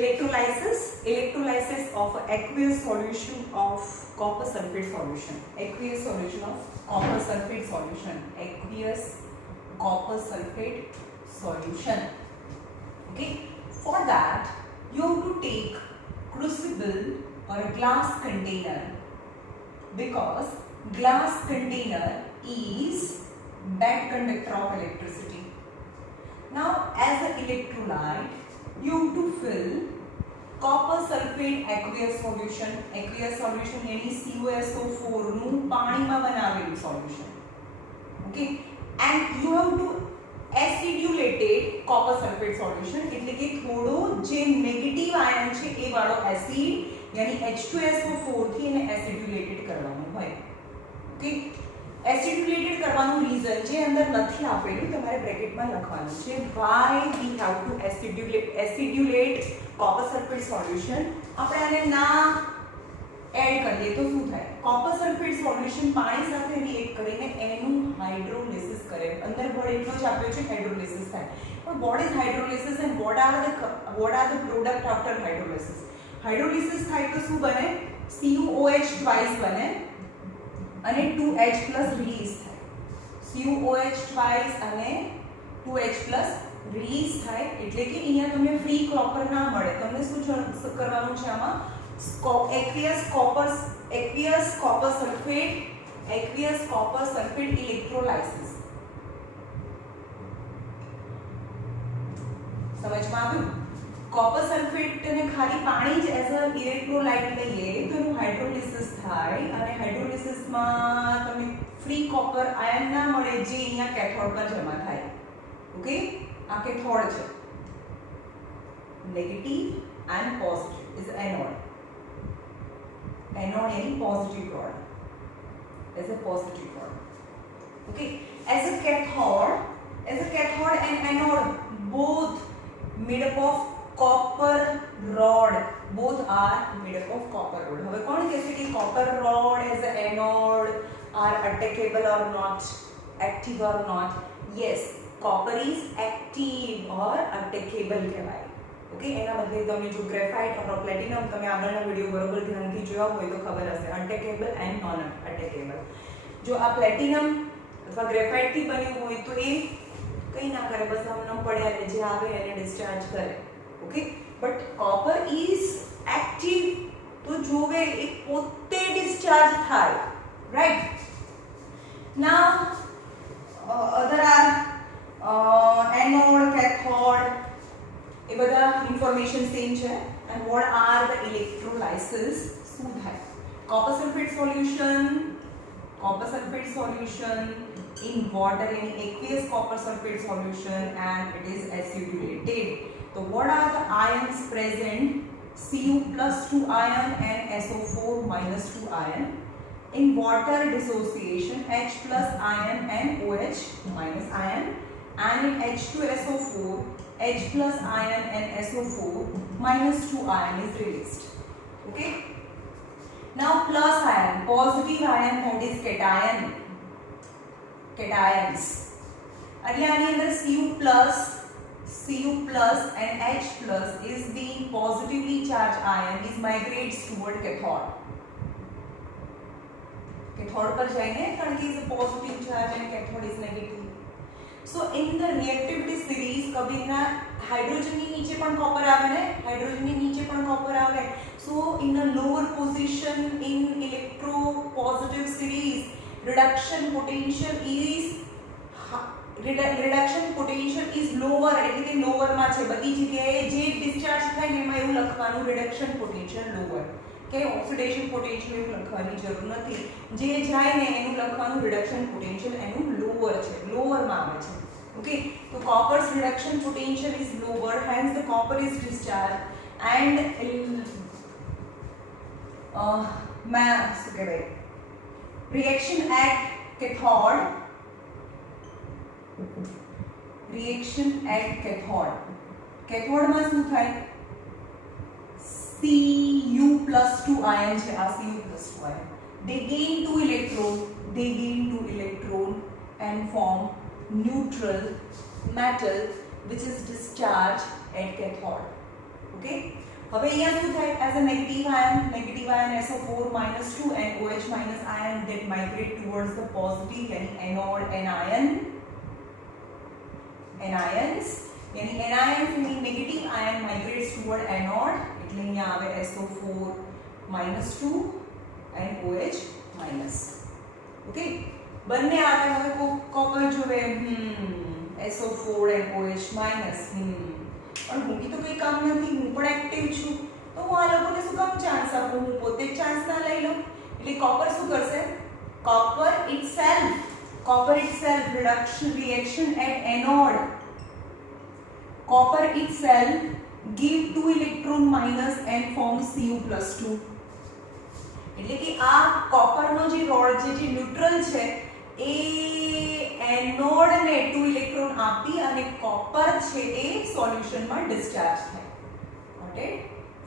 Electrolysis of aqueous solution of copper sulfate solution. Aqueous solution of copper sulfate solution. Aqueous copper sulfate solution. Okay. For that, you have to take crucible or a glass container, because glass container is bad conductor of electricity. Now, as an electrolyte, you have to fill copper sulfate aqueous solution. Aqueous solution यानी CuSO4 નું પાણીમાં બનાવેલું solution. Okay, and you have to acidulated copper sulfate solution, એટલે કે થોડો જે negative ion છે એ વાળો એસિડ यानी H2SO4 થી એને એસિડ્યુલેટેડ કરવાનું હોય. ઓકે, એસિડ્યુલેટેડ કરવાનું રીઝન જે અંદર નથી આપેલું તમારે બ્રેકેટમાં લખવાનું છે. why we have to acidulate copper sulfate solution. આપણે આને ના એડ કરીએ તો શું થાય? copper sulfate solution પાણી સાથે રિએક્ટ કરીને એનું હાઇડ્રોલિસિસ કરે. અંદર ભળ એટલો જ આપ્યો છે હાઇડ્રોલિસિસ થાય. પણ what is hydrolysis and what are the product after hydrolysis? Hydrolysis થાય તો શું બને? CuOH twice બને અને 2H plus release થાય. CuOH twice અને 2H plus release થાય. એટલે કે અહીંયા તમને ફ્રી કોપર ના મળે. તમને શું કરવાનું છે આમાં? aqueous copper sulfate electrolysis. સમજમાં આવ્યું? copper sulfate ને ખાલી પાણી જ એઝ અ ઇલેક્ટ્રોલાઇટ લઈએ તો એનું હાઇડ્રોલિસિસ થાય અને હાઇડ્રોલિસિસમાં તમને ફ્રી કોપર આયન ના મળે જે અહીંયા કેથોડ પર જમા થાય. ઓકે, આ કેથોડ છે. Negative and positive is anode. Anode any positive rod, as a positive rod. Okay, as a cathode and anode both made up of copper rod. Both are made up of copper rod. હવે કોણ કહેશે કે copper rod as a anode are attackable or not, active or not? Yes, copper is active or attackable કહેવાય. ઓકે, એના બદલે તમે જો ગ્રેફાઇટ અથવા પ્લેટિનમ તમે આગળના વિડિયો બરોબર ધ્યાનથી જોયા હોય તો ખબર હશે અનટેકેબલ એન્ડ નોન અટેકેબલ. જો આ પ્લેટિનમ અથવા ગ્રેફાઇટ થી બન્યું હોય તો એ કંઈ ના કરે, બસ આમ પડ્યા રહે, જે આવે એને ડિસ્ચાર્જ કરે. Okay, but copper is active તો જોવે એ પોતે ડિસ્ચાર્જ થાય. રાઈટ? નાઉ અધર આર એનોડ, કેથોડ, એ બધા ઇન્ફોર્મેશન સેમ છે. and what are the electrolysis? શું થાય? copper sulfate solution in water in aqueous copper sulfate solution and it is acidulated. So what are the ions present? Cu plus 2 ion and SO4 minus 2 ion. In water dissociation, H plus ion and OH minus ion, and in H2SO4 H plus ion and SO4 minus 2 ion is released. Okay. Now plus ion, positive ion, that is cations. Again in the Cu plus and H plus is the positively charged ion is migrates toward cathode. Cathode पर जाएंगे कारण कि is a positive charge and cathode is negative. So in the reactivity series कभी ना हाइड्रोजन ની નીચે પણ કોપર આવે ને, હાઇડ્રોજન ની નીચે પણ કોપર આવે. So in a lower position in electropositive series reduction potential is lower, એટલે કે lower માં છે. બધી જગ્યાએ જે ડિસ્ચાર્જ થાય ને એમાં એવું લખવાનું reduction potential lower. કે ઓક્સિડેશન પોટેન્શિયલ એવું લખવાની જરૂર નથી. જે જાય ને એનું લખવાનું reduction potential એનું lower છે, lower માં આવે છે. Okay, so copper's reduction potential is lower, hence the copper is discharged and reaction at cathode. Cathode માં શું થાય? Cu plus 2 ion છે, આ Cu plus 2 ion. They gain 2 electron and form neutral metal which is discharged at cathode. Okay, હવે અહીંયા શું થાય as a negative ion SO4 -2 and OH minus ion that migrate towards the positive यानी anode anions यानी anions यानी negative ion migrates toward anode એટલે અહીંયા આવે SO4 -2 and OH minus ઓકે બંને આવે હવે કોપર જોવે SO4 and OH minus પણ હું તો કોઈ કામ નથી હું પણ એક્ટિવ છું તો હું આ લોકોને શું કામ ચાન્સ આપું હું પોતે જ ચાન્સ ના લઈ લઉં એટલે કોપર શું કરશે copper itself reaction at anode copper itself give 2 electron minus and form Cu+2 એટલે કે આ કોપરનો જે રોડ જે ન્યુટ્રલ છે એ એનોડ ને 2 ઇલેક્ટ્રોન આપી અને કોપર છે એ સોલ્યુશનમાં ડિસ્ચાર્જ થાય ઓકે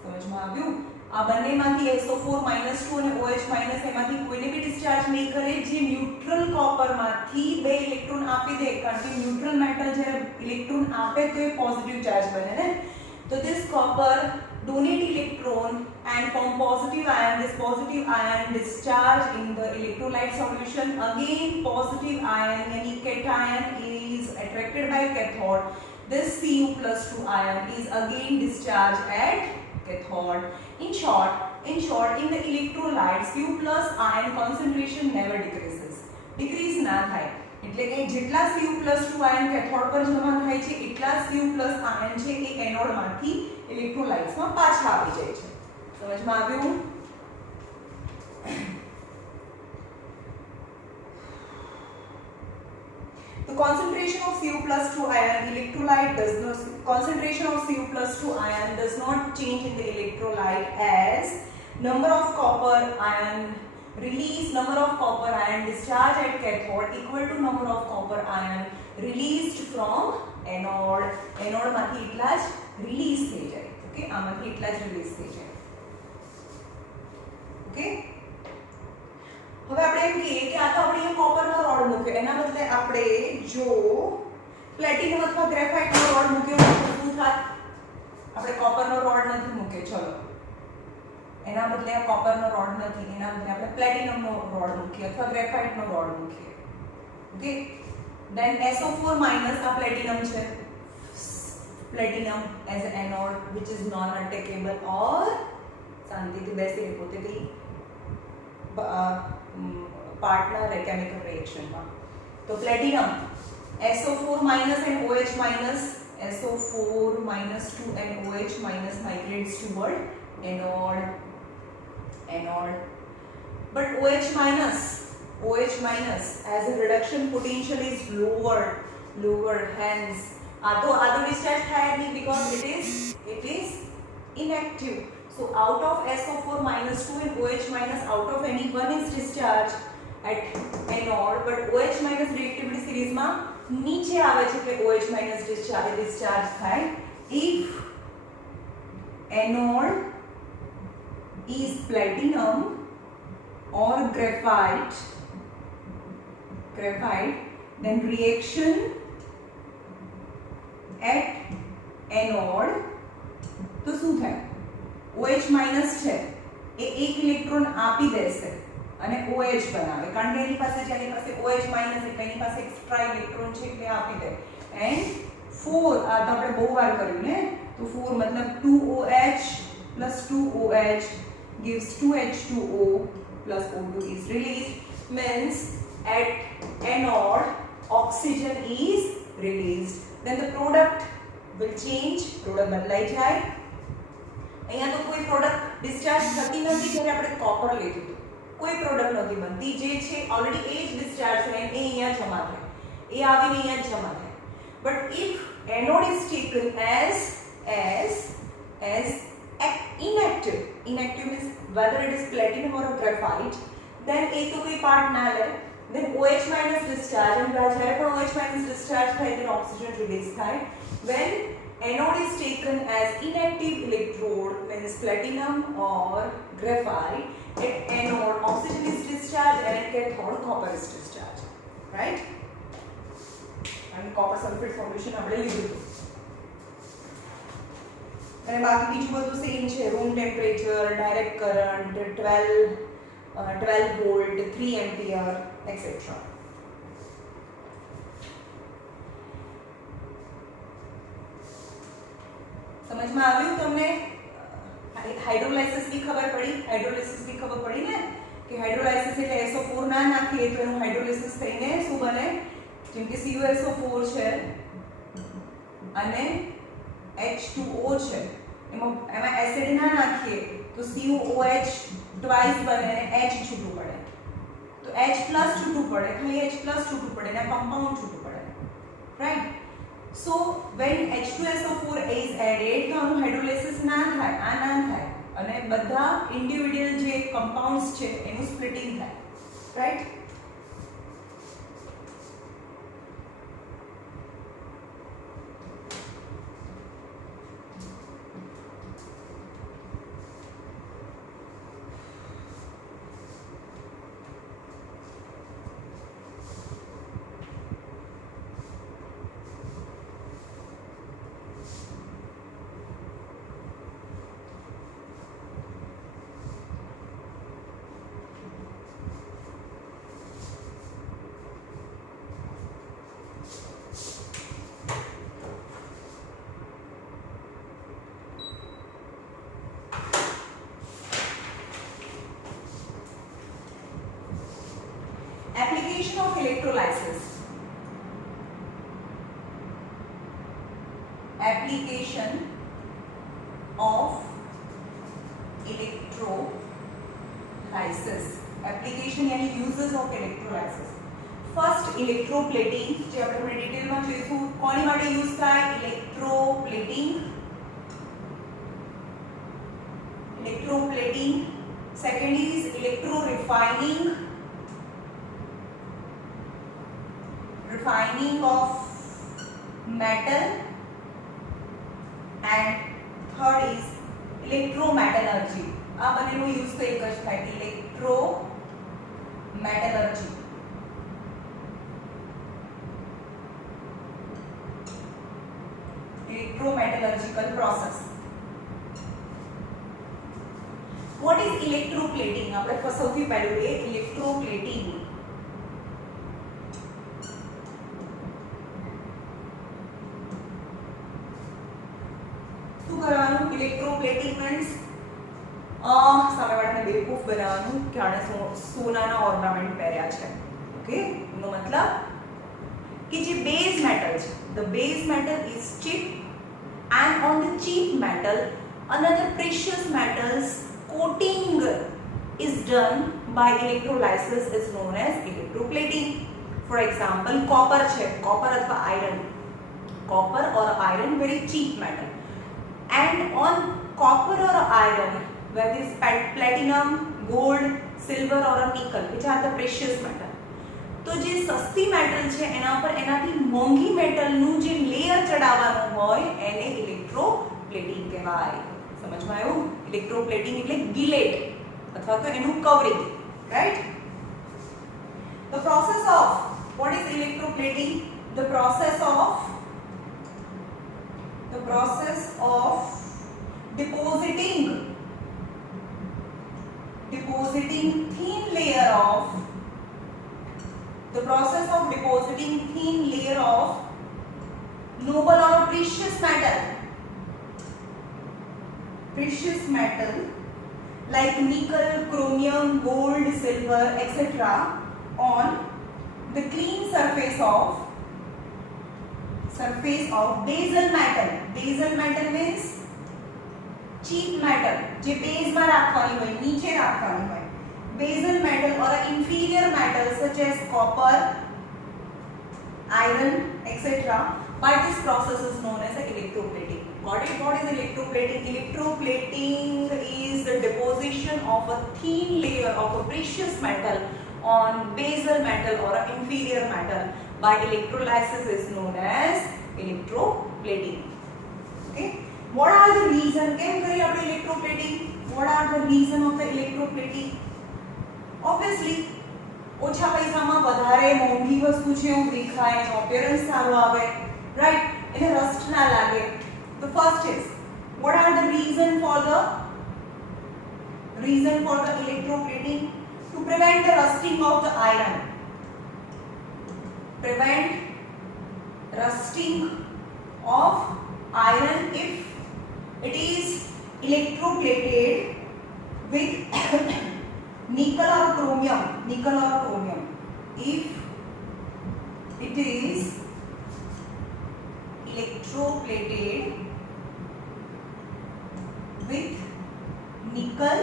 સમજમાં આવ્યું આ બંનેમાંથી SO4 -2 અને OH માઈનસ એમાંથી કોઈને બી ડિસ્ચાર્જ નહીં કરે જે ન્યુટ્રલ કોપરમાંથી 2 ઇલેક્ટ્રોન આપી દે કારણ કે ન્યુટ્રલ મેટલ જ્યારે ઇલેક્ટ્રોન આપે તો એ પોઝિટિવ ચાર્જ બને ને તો this copper donate electron and form positive ion. This positive ion discharge in the electrolyte solution. Again positive ion yani cation is attracted by cathode. This Cu+2 ion is again discharged at cathode. In short in the electrolyte Cu+ ion concentration never decreases. Decrease ના થાય એટલે કે જેટલા Cu+2 ion cathode પર જમા થાય છે એટલા Cu+ આયન છે એ એનોડ માંથી ઇલેક્ટ્રોલાઇટ્સ માં પાછા આવી જાય છે સમજમાં આવ્યું The concentration of Cu+2 ion electrolyte does not change in the electrolyte as number of copper ion discharged at cathode equal to number of copper ion released from anode માંથી એટલા જ રિલીઝ થઈ જાય ઓકે આમાંથી એટલા જ રિલીઝ થઈ જાય ઓકે હવે આપણે એમ કહીએ કે આ તો આપણે કોપરનો રોડ મૂક્યો એના બદલે આપણે જો પ્લેટિનમ અથવા ગ્રેફાઇટનો રોડ મૂક્યો તો શું થાત આપણે કોપરનો રોડ નથી મૂક્યો ચલો એના બદલે આ કોપરનો રોડ નથી એના બદલે આપણે પ્લેટિનમનો રોડ મૂકીએ અથવા ગ્રેફાઇટનો રોડ મૂકીએ ઓકે then SO4 minus આ પ્લેટિનમ છે platinum as an anode which is non attackable or શાંતિથી બેસીને પોતે બી પાર્ટનર કેમિકલ રિએક્શનમાં તો platinum SO4 minus and OH minus SO4 -2 and OH minus migrates toward anode but OH minus as a reduction potential is lower hence ado discharge થાય નહીં because it is inactive so out of SO4 -2 and OH minus out of any one is discharged at anode but OH minus reactivity series માં નીચે આવે છે કે OH minus discharge થાય if anode is platinum or graphite then reaction at anode તો શું થાય OH minus છે એ એક ઇલેક્ટ્રોન આપી દેશે અને OH બનાવે કારણ કે એની પાસે છે એની પાસે OH minus એટલે એની પાસે એક્સ્ટ્રા ઇલેક્ટ્રોન છે એટલે આપી દે એન્ડ 4 આ તો આપણે બહુ વાર કર્યું ને તો 4 મતલબ 2OH plus 2OH gives 2H2O plus O2 is released means at anode oxygen is released then the product will change product બદલાઈ જાય અહીંયા તો કોઈ પ્રોડક્ટ ડિસ્ચાર્જ થતી નથી જ્યારે આપણે કોપર લીધું હતું કોઈ પ્રોડક્ટ નથી બનતી જે છે ઓલરેડી એ જ ડિસ્ચાર્જ થાય એ અહીંયા જમા થાય એ આવીને અહીંયા જ જમા થાય but if anode is taken as inactive means whether it is platinum or a graphite then a to કોઈ પાર્ટ ના લે then OH minus discharge and જ્યારે પણ OH minus discharge થાય then oxygen release થાય when anode is taken as inactive electrode means platinum or graphite at anode oxygen is discharged and at cathode copper is discharged right and copper sulfate solution આપણે લીધું અને બાકી બીજું બધું સેમ છે. Room temperature, direct current, 12 વોલ્ટ, 3 ampere et cetera. સમજમાં આવ્યું તમને? હાઇડ્રોલાઇસિસ ની ખબર પડી? હાઇડ્રોલાઇસિસ ની ખબર પડી ને કે હાઇડ્રોલાઇસિસ એટલે SO4 ના નાખીએ તો એનું હાઇડ્રોલાઇસિસ થઈને શું બને? જેમ કે CuSO4 છે અને H2O છે, એમાં એસિડ ના નાખીએ તો CuOH ટ્વાઇસ બને અને H છૂટું પડે. તો H પ્લસ છૂટું પડે, ખાલી H પ્લસ છૂટું પડે અને કમ્પાઉન્ડ છૂટું પડે. Right? So when H2SO4 is added તો આનું હાઇડ્રોલાઇસિસ ના થાય, આ ના થાય અને બધા ઇન્ડિવિડ્યુઅલ જે કમ્પાઉન્ડ્સ છે એનું સ્પ્લિટિંગ થાય. Right? Application of electrolysis. Application of electrolysis. Application यानी uses of electrolysis. First electroplating જે આપણે ડિટેલ માં જોઈશું કોની માટે યુઝ થાય? electroplating. electroplating. Second is electrorefining. Refining of metal, and third is electrometallurgy. આ બંનેનો યુઝ તો એક જ થાય, electrometallurgy. electrometallurgical process. What is electroplating? આપણે સૌથી પહેલું એ electroplating. electroplating means સામેવાળાને બેવકૂફ બનાવવાનું કે આણે સોનાના ઓર્નામેન્ટ પહેર્યા છે. ઓકે, એનો મતલબ કે જે બેઝ મેટલ છે, the base metal is cheap and on the cheap metal another precious metals coating is done by electrolysis is known as electroplating. For example, copper છે, copper અથવા iron. Copper or iron very cheap metal. And on copper or iron, whether it's platinum, gold, silver or a nickel, which are the precious metal. તો જે સસ્તી મેટલ છે એના પર એનાથી મોંઘી મેટલનું જે લેયર ચડાવવાનું હોય એને ઇલેક્ટ્રોપ્લેટિંગ કહેવાય. સમજમાં આવ્યું? ઇલેક્ટ્રોપ્લેટિંગ એટલે ગિલેટ અથવા તો એનું covering. Right? The process of what is electroplating? The process of depositing thin layer of noble or precious metal like nickel, chromium, gold, silver, etc. on the clean surface of basal metal. Basal metal means cheap metal જે બેઝ માં રાખવાની હોય, નીચે રાખવાની હોય. Basal metal or inferior metal such as copper, iron, etc. By this process is known as electroplating. What is electroplating? Electroplating is the deposition of a thin layer of a precious metal on basal metal or inferior metal by electrolysis is known as electroplating. Okay, what are the reason કેમ કરી આપણે electroplating? What are the reason of the electroplating? Obviously ઓછા પૈસામાં વધારે મોંઘી વસ્તુ છે એવું દેખાય, એનો અપિયરન્સ સારો આવે, રાઈટ? એને રસ્ટ ના લાગે. The first is What are the reason for the electroplating? To prevent the rusting of the iron. Prevent rusting of iron if it is electroplated with nickel or chromium. If it is electroplated with nickel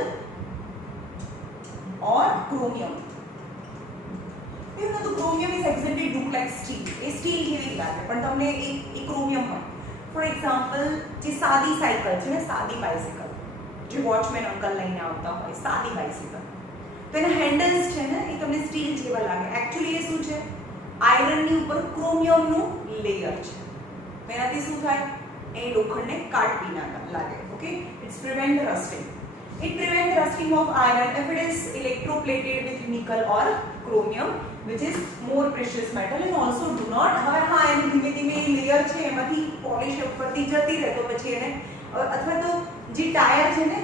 or chromium. You know the chromium is exactly look like steel. A steel જેવી લાગે પણ તમને એક chromium હોય. For example, જે સાદી સાયકલ છે ને, સાદી બાઇસિકલ જે વોચમેન અંકલ લઈને આવતા હોય, સાદી બાઇસિકલ, તો એના હેન્ડલ્સ છે ને એ તમને સ્ટીલ જેવા લાગે. એકચ્યુઅલી એ શું છે? આયરનની ઉપર ક્રોમિયમનું લેયર છે. એનાથી શું થાય? એ લોખંડને કાટવી ના લાગે. Okay, it's prevent the rusting. It prevents rusting of iron if it is electroplated with nickel or chromium, which is more precious metal, and also do not હવે હા એની ધીમે ધીમે લેયર છે એમાંથી પોલિશ ઉપરથી જતી રહે તો પછી એને અથવા તો જે ટાયર છે ને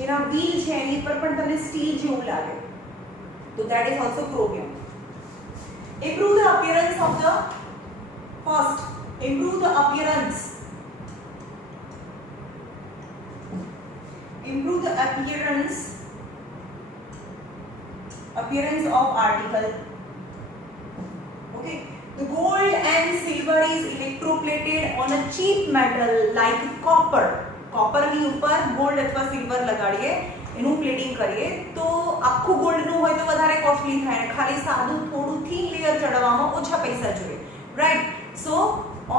જેના વ્હીલ છે એની પર પણ તમને સ્ટીલ જેવું લાગે તો that is also chromium. Improve the appearance of the first. Improve the appearance of article. Okay, the gold and silver is electroplated on a cheap metal like copper. Copper ની ઉપર gold અથવા silver લગાડીએ એનું પ્લેટિંગ કરીએ તો આખું gold નું હોય તો વધારે કોસ્ટલી થાય, ખાલી સાદું થોડું થીન લેયર ચડાવવામાં ઓછા પૈસા જોઈએ, રાઈટ? સો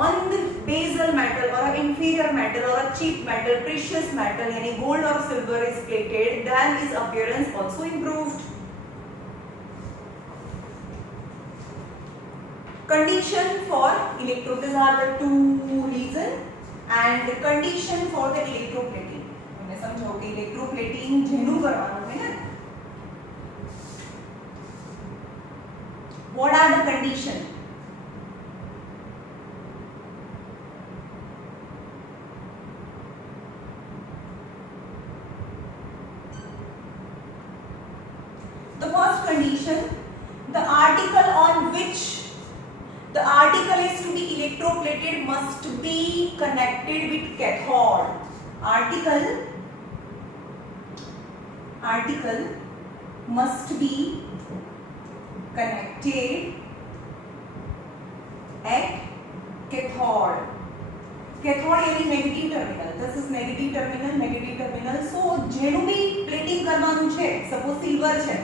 on the basal metal or an inferior metal or a cheap metal, precious metal, yani gold or silver is plated, then its appearance also improved. Condition for these are the two reasons, and the condition for the electroplating. તમને સમજો કે electroplating જેનું કરવાનું છે ને, what are the condition? The first condition, the article on which the article is to be electroplated must be connected with cathode. Article must be connected at cathode. Cathode यानी negative terminal. This is negative terminal. So જેનું બી plating કરવાનું છે, suppose silver છે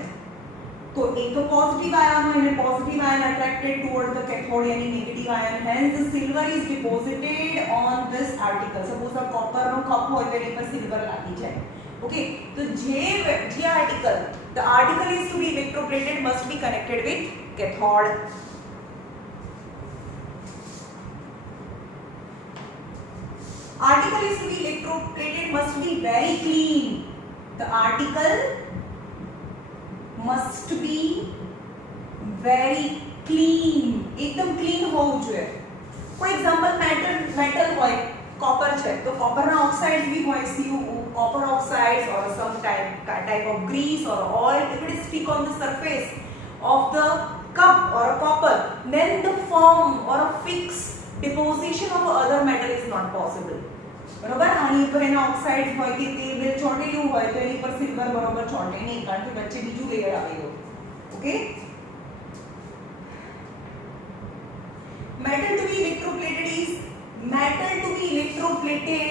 तो एक तो positive ion है, positive ion attracted toward the cathode यानी negative ion, hence the silver is deposited on this article. suppose a copper નો કપ હોય તો એની પર સિલ્વર લાગી જાય. ઓકે, તો જે article, the article is to be electroplated must be connected with cathode. Article is to be electroplated must be very clean. The article must be very clean. एकदम clean होવું જોઈએ. For example, metal હોય, copper છે તો copper ના oxides भी હોય, copper oxides or some type of grease or oil, if it is stick on the surface of the cup or copper, then the form or a fixed deposition of other metal is not possible. બરોબર? આની ઉપર એના ઓક્સાઇડ્સ હોય કે તે ચોંટેલું હોય તો એની પર સિલ્વર બરોબર ચોંટે નહીં કારણ કે વચ્ચે બીજું લેયર આવી ગયું. Okay, metal to be electroplated is metal to be electroplated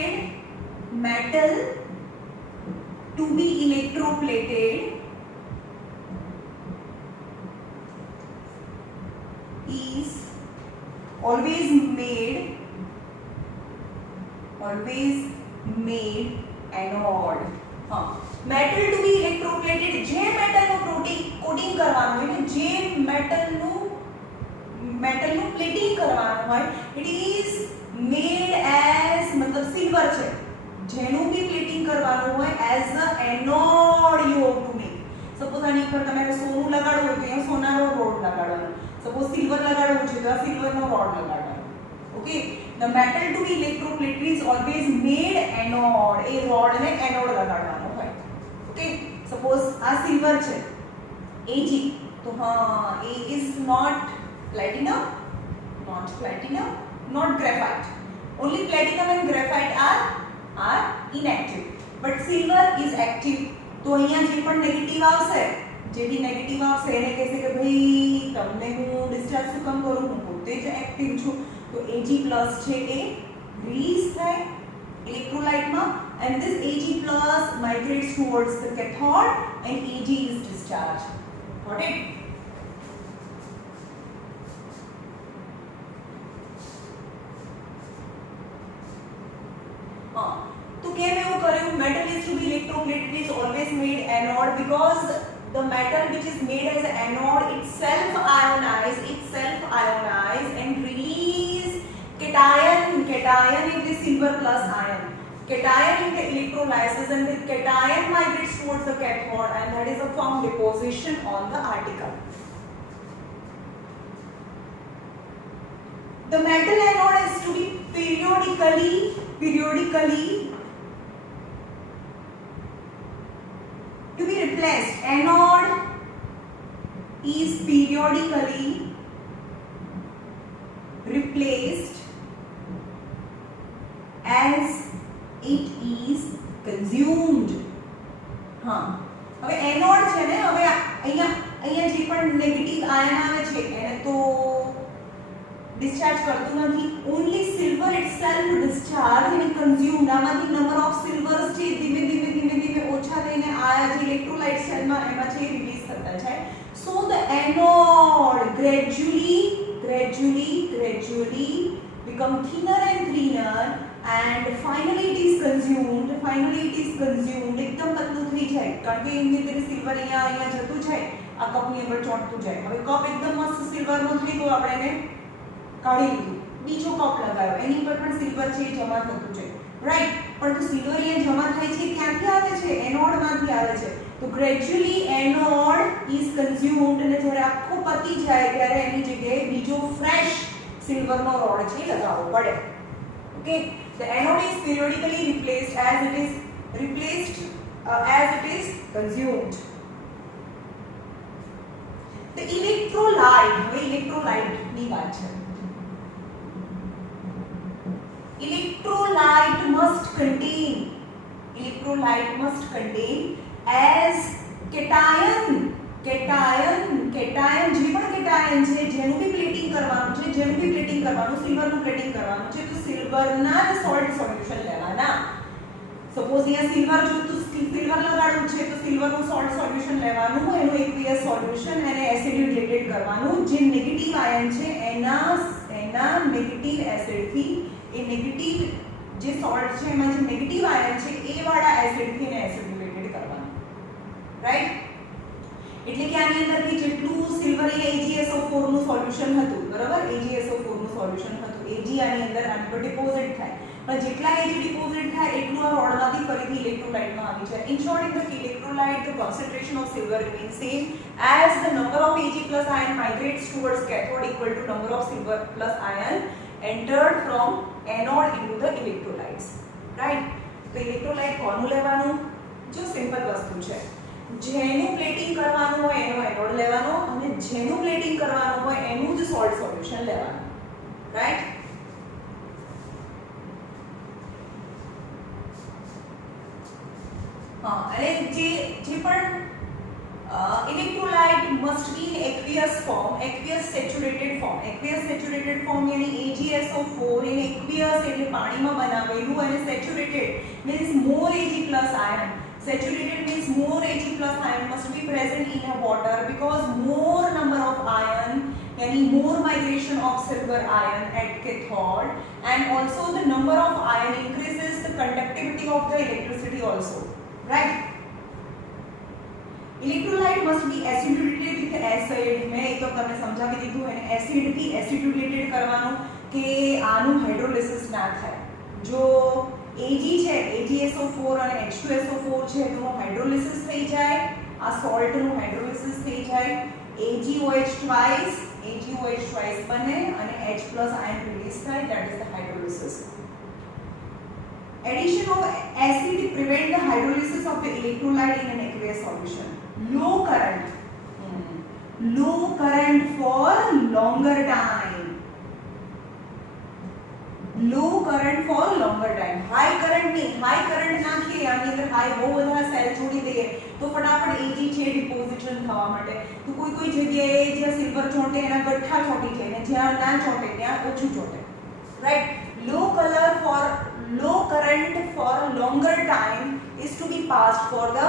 is always made anode. हाँ, metal to be electroplated જે metal નું coating કરવાનું હોય ને, જે metal નું plating કરવાનું હોય, it is made as मतलब silver છે જેનું બી plating કરવાનું હોય as a anode you have to make. suppose આની ઉપર તમારે સોનું લગાડવું હોય તો અહીંયા સોનાનો રોડ લગાડવાનો, suppose silver લગાડવું છે તો આ silver નો રોડ લગાડવાનો. okay, the metal to be electroplated is always made anode. એ rod ને anode લગાડવાનો હોય. Okay, suppose આ silver છે Ag, તો હા A is not platinum, not graphite. Only platinum and graphite are inactive, but silver is active. તો અહીંયા જે પણ નેગેટિવ આવશે, જે બી નેગેટિવ આવશે એને કહેશે કે ભાઈ તમને હું ડિસ્ચાર્જ શું કામ કરું, હું પોતે જ એક્ટિવ છું. તો Ag+ છે એ રિલીઝ થાય ઇલેક્ટ્રોલાઇટમાં, and this Ag+ migrates towards the cathode and Ag is discharged. Got it? तो કેમ એવું કર્યું? Metal is to be electroplated is always made anode because the metal which is made as an anode itself ionize and release cation is the silver plus ion. Cation in the electrolysis, and the cation migrates towards the cathode, and that is a firm deposition on the article. The metal anode is to be periodically to be replaced. Anode is periodically replaced as it is consumed. हाँ, હવે એનોડ છે ને, હવે અહીંયા જે પણ negative ion આવે છે એને તો ડિસ્ચાર્જ કરતું નથી. ઓન્લી સિલ્વર ઇટસેલ્ફ ડિસ્ચાર્જ અને કન્ઝ્યુમ્ડ. આમાંથી નંબર ઓફ સિલ્વર્સ છે ધીમે ધીમે ઓછા થઈને આ જે ઇલેક્ટ્રોલાઇટ સેલમાં એમાં છે રિલીઝ થતા જાય. So the anode gradually become thinner and thinner, and finally it is consumed. એકદમ પતલું થઈ જાય, કારણ કે એની અંદર સિલ્વર અહીંયા જતું જાય, આ કપની અંદર ચોંટતું જાય. હવે કપ એકદમ મસ્ત સિલ્વરનો થઈ ગયો, આપણે એને કાઢી લીધું, બીજો કપ લગાવ્યો, એની પર પણ સિલ્વર છે જમા થતું છે, રાઈટ? પણ તો સિલ્વર અહીંયા જમા થાય છે ક્યાંથી આવે છે? એનોડમાંથી આવે છે. તો ગ્રેજ્યુઅલી એનોડ ઇઝ કન્ઝ્યુમ્ડ, અને જ્યારે આખો પતી જાય ત્યારે એની જગ્યાએ બીજો ફ્રેશ સિલ્વરનો રોડ છે લગાવવો પડે. Okay, the anode is periodically replaced as it is consumed. The electrolyte, હવે ઇલેક્ટ્રોલાઇટની વાત છે. Electrolyte must contain as cation જે પણ cation છે જેનું બી પ્લેટિંગ કરવાનું છે, સિલ્વરનું પ્લેટિંગ કરવાનું છે, તો સિલ્વરના જ સોલ્ટ સોલ્યુશન લેવાના. સપોઝ અહીંયા સિલ્વર લગાડવું છે તો સિલ્વરનું સોલ્ટ સોલ્યુશન લેવાનું, એનું aqueous સોલ્યુશન એને એસિડેટેડ કરવાનું. જે નેગેટિવ આયન છે એના નેગેટિવ એસિડથી, એ નેગેટિવ જે સોલ્ટ છે એમાં જે નેગેટિવ આયન છે એ વાળા એસિડથી એને એસિડેટેડ કરવાનું, રાઈટ? એટલે કે આની અંદરથી જેટલું સિલ્વર એ AgSO4 નું સોલ્યુશન હતું, બરાબર? AgSO4 નું સોલ્યુશન હતું, Ag આની અંદર આની પર ડિપોઝિટ થાય, પણ જેટલા Ag ડિપોઝિટ થાય એટલું આ રોડમાંથી ફરીથી ઇલેક્ટ્રોલાઇટમાં આવી જાય. In short, in the electrolyte the concentration of silver remains same as the number of Ag plus ion migrates towards cathode equal to number of silver plus ion entered from anode into the electrolytes, right? તો ઇલેક્ટ્રોલાઇટ કોનું લેવાનું? જો સિમ્પલ વસ્તુ છે, જેનું પ્લેટિંગ કરવાનું હોય એનો એનોડ લેવાનો, અને જેનું પ્લેટિંગ કરવાનું હોય એનું જ સોલ્ટ સોલ્યુશન લેવાનું, રાઈટ? હા, અને જે પણ electrolyte must be in aqueous saturated form यानी AgSO4 in aqueous એટલે પાણીમાં બનાવેલું, અને saturated means more Ag plus ion. Saturated means more Ag plus ion must be present in a water because more number of ion, yani more migration of silver ion at cathode, and also the number of ion increases the conductivity of the electricity also, right? Electrolyte must be acidulated with acid. मैं एक तो તમને સમજાવી દીધું, એને એસિડ થી એસિડ્યુલેટેડ કરવાનું કે આનું હાઇડ્રોલિસિસ ના થાય. જો Ag છે, AgSO4 અને H2SO4 છે, તો હાઇડ્રોલિસિસ થઈ જાય, આ સોલ્ટ નું હાઇડ્રોલિસિસ થઈ જાય, AgOH twice બને અને H+ આયન રિલીઝ થાય, that is the hydrolysis. hydrolysis. Addition of acid prevent the hydrolysis of the electrolyte in an aqueous solution. Low current for longer time. Low current for longer time. High current नहीं, high current નાખીએ આની અંદર high બહુ બધા સેલ જોડી દઈએ તો ફટાફટ Ag છે ડિપોઝિશન થવા માટે. તો કોઈ જગ્યાએ જ્યાં સિલ્વર ચોંટે એના ગઠ્ઠા ચોંટી જાય ને જ્યાં ના ચોંટે ત્યાં ઓછું ચોંટે. Right. Low current for longer time is to be passed for the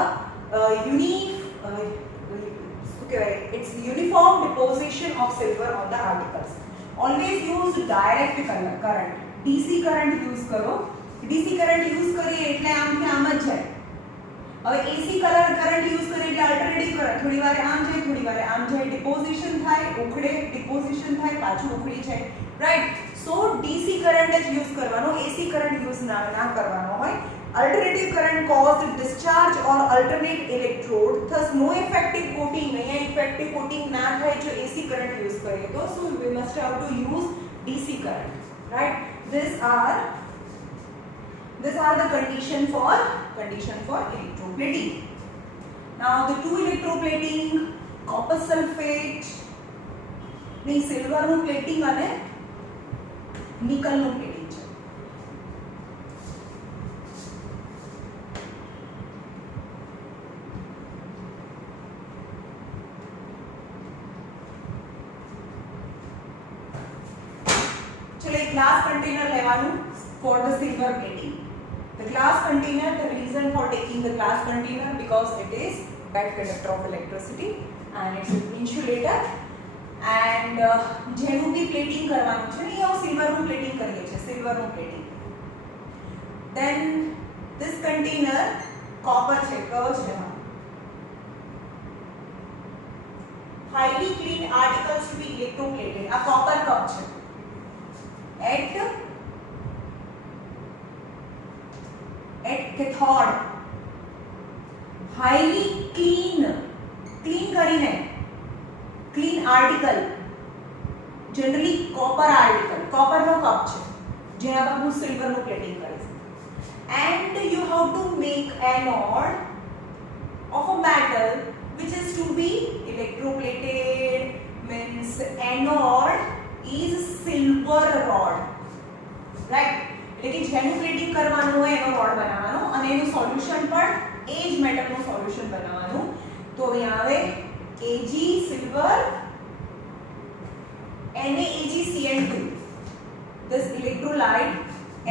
it's uniform deposition of silver on the articles. Always use direct current. DC current use करो. DC current use કરીએ એટલે આમથી આમ જ જાય. હવે AC current use કરીએ એટલે અલ્ટરનેટિવ કરંટ થોડી વાર આમ જાય થોડી વાર આમ જાય, ડિપોઝિશન થાય, ઉખડે, ડિપોઝિશન થાય, પાછું ઉખડી જાય. રાઈટ. સો DC current જ યુઝ કરવાનો, AC current યુઝ ના કરવાનો હોય. Alternative current caused discharge or alternate electrode, thus no effective coating. અહીંયા effective coating ના થાય જો AC current use કરીએ તો. So we must have to use DC current. Right. These are the condition for electroplating. Now the two electroplating, copper sulfate ની સિલ્વર નું પ્લેટિંગ અને નિકલ નું પ્લેટિંગ છે. चलो एक glass container लेवानु for the silver plating. The glass container, the reason for taking the glass container because it is bad conductor of electricity and it's an insulator. And જેનું બી પ્લેટિંગ કરવાનું છે ને એ સિલ્વર નું પ્લેટિંગ કરીએ છીએ, સિલ્વર નું plating. Then this container copper છે, કયો છે? Highly clean articles to be electroplated. આ copper cup છે. At cathode, highly clean કરીને clean article, generally copper article, copper નો કપ છે જેના પર હું સિલ્વર નું પ્લેટિંગ કરીશ. And you have to make anode of a metal which is to be electroplated. Means anode is silver rod. Right. એટલે કે જેનું પ્લેટિંગ કરવાનું હોય એનો રોડ બનાવવાનો અને એનું સોલ્યુશન પણ એ જ મેટલનું સોલ્યુશન બનાવવાનું. તો અહીંયા આવે Ag silver NaAgCN2. This electrolyte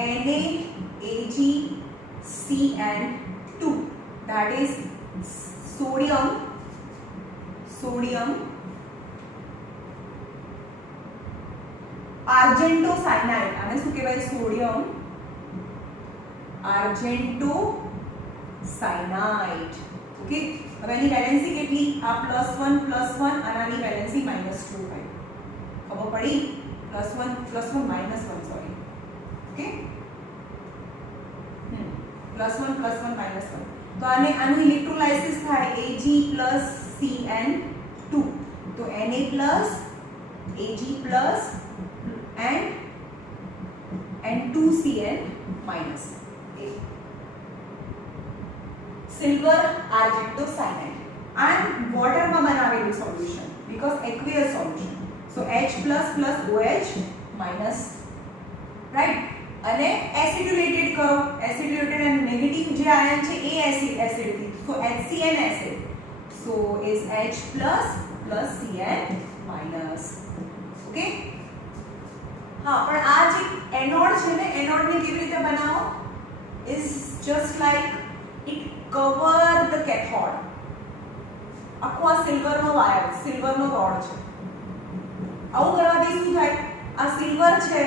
NaAgCN2, that is sodium argentocyanide. આને શું કહેવાય? Sodium argentocyanide. ઓકે. હવે એની વેલેન્સી કેટલી? આ +1 અને આની વેલેન્સી -2 હોય. ખબર પડી? +1 -1 સોરી. ઓકે. +1 -1. તો આનું ઇલેક્ટ્રોલાઇસિસ થાય Ag + Cn2. તો Na + Ag + and N2Cn-. Silver argentocyanide and water માં બનાવેલું solution because aqueous solution. So H++ OH-, right. અને એસિડ્યુલેટેડ કરો. એસિડ્યુલેટેડ અને નેગેટિવ જે આયન છે એ એસિડ થી. So HCN acid. So is H++ Cn-. Okay. હા, પણ આ જે એનોડ છે ને, એનોડ ને કેવી રીતે બનાવો? is just like it cover the cathode. આખો આ સિલ્વરનો વાયર, સિલ્વરનો રોડ છે. આવું કરવાથી શું થાય? આ સિલ્વર છે